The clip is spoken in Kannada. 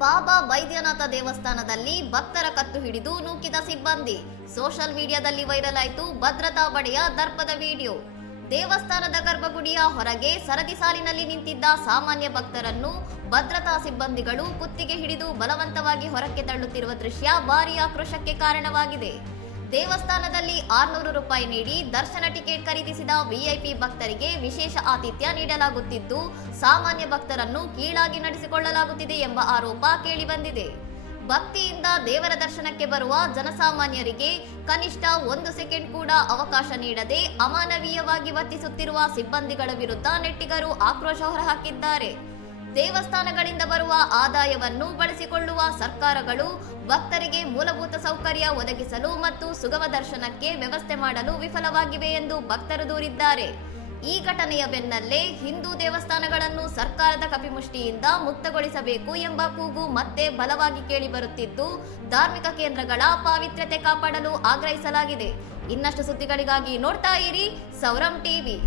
ಬಾಬಾ ವೈದ್ಯನಾಥ ದೇವಸ್ಥಾನದಲ್ಲಿ ಭಕ್ತರ ಕತ್ತು ಹಿಡಿದು ನೂಕಿದ ಸಿಬ್ಬಂದಿ. ಸೋಷಿಯಲ್ ಮೀಡಿಯಾದಲ್ಲಿ ವೈರಲ್ ಆಯಿತು ಭದ್ರತಾ ಪಡೆಯ ದರ್ಪದ ವಿಡಿಯೋ. ದೇವಸ್ಥಾನದ ಗರ್ಭಗುಡಿಯ ಹೊರಗೆ ಸರದಿ ಸಾಲಿನಲ್ಲಿ ನಿಂತಿದ್ದ ಸಾಮಾನ್ಯ ಭಕ್ತರನ್ನು ಭದ್ರತಾ ಸಿಬ್ಬಂದಿಗಳು ಕುತ್ತಿಗೆ ಹಿಡಿದು ಬಲವಂತವಾಗಿ ಹೊರಕ್ಕೆ ತಳ್ಳುತ್ತಿರುವ ದೃಶ್ಯ ಭಾರೀ ಆಕ್ರೋಶಕ್ಕೆ ಕಾರಣವಾಗಿದೆ. ದೇವಸ್ಥಾನದಲ್ಲಿ 600 ರೂಪಾಯಿ ನೀಡಿ ದರ್ಶನ ಟಿಕೆಟ್ ಖರೀದಿಸಿದ ವಿಐಪಿ ಭಕ್ತರಿಗೆ ವಿಶೇಷ ಆತಿಥ್ಯ ನೀಡಲಾಗುತ್ತಿದ್ದು, ಸಾಮಾನ್ಯ ಭಕ್ತರನ್ನು ಕೀಳಾಗಿ ನಡೆಸಿಕೊಳ್ಳಲಾಗುತ್ತಿದೆ ಎಂಬ ಆರೋಪ ಕೇಳಿಬಂದಿದೆ. ಭಕ್ತಿಯಿಂದ ದೇವರ ದರ್ಶನಕ್ಕೆ ಬರುವ ಜನಸಾಮಾನ್ಯರಿಗೆ ಕನಿಷ್ಠ 1 ಸೆಕೆಂಡ್ ಕೂಡ ಅವಕಾಶ ನೀಡದೆ ಅಮಾನವೀಯವಾಗಿ ವರ್ತಿಸುತ್ತಿರುವ ಸಿಬ್ಬಂದಿಗಳ ವಿರುದ್ಧ ನೆಟ್ಟಿಗರು ಆಕ್ರೋಶ ಹೊರಹಾಕಿದ್ದಾರೆ. ದೇವಸ್ಥಾನಗಳಿಂದ ಬರುವ ಆದಾಯವನ್ನು ಬಳಸಿಕೊಳ್ಳುವ ಸರ್ಕಾರಗಳು ಭಕ್ತರಿಗೆ ಮೂಲಭೂತ ಸೌಕರ್ಯ ಒದಗಿಸಲು ಮತ್ತು ಸುಗಮ ದರ್ಶನಕ್ಕೆ ವ್ಯವಸ್ಥೆ ಮಾಡಲು ವಿಫಲವಾಗಿವೆ ಎಂದು ಭಕ್ತರು ದೂರಿದ್ದಾರೆ. ಈ ಘಟನೆಯ ಬೆನ್ನಲ್ಲೇ ಹಿಂದೂ ದೇವಸ್ಥಾನಗಳನ್ನು ಸರ್ಕಾರದ ಕಪಿಮುಷ್ಟಿಯಿಂದ ಮುಕ್ತಗೊಳಿಸಬೇಕು ಎಂಬ ಕೂಗು ಮತ್ತೆ ಬಲವಾಗಿ ಕೇಳಿಬರುತ್ತಿದ್ದು, ಧಾರ್ಮಿಕ ಕೇಂದ್ರಗಳ ಪಾವಿತ್ರ್ಯತೆ ಕಾಪಾಡಲು ಆಗ್ರಹಿಸಲಾಗಿದೆ. ಇನ್ನಷ್ಟು ಸುದ್ದಿಗಳಿಗಾಗಿ ನೋಡ್ತಾ ಇರಿ ಸೌರಂ ಟಿವಿ.